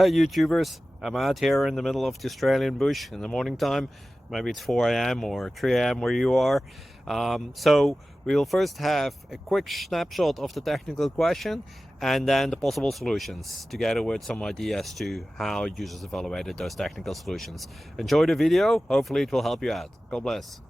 Hey YouTubers, I'm out here in the middle of the Australian bush in the morning time. Maybe it's 4 a.m. or 3 a.m. where you are. So we'll first have a quick snapshot of the technical question and then the possible solutions, together with some ideas to how users evaluated those technical solutions. Enjoy the video, hopefully it will help you out. God bless.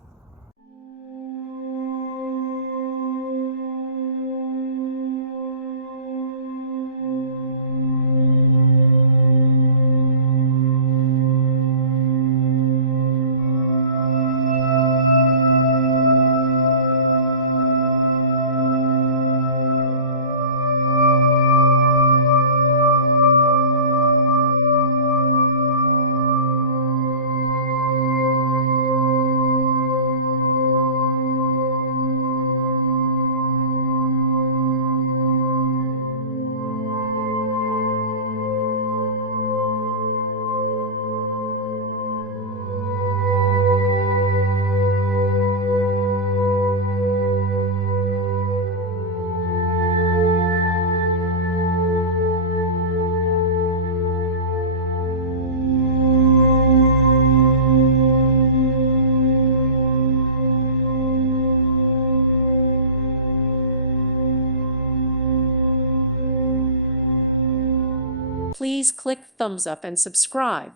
Please click thumbs up and subscribe.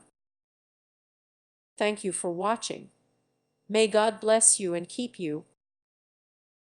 Thank you for watching. May God bless you and keep you.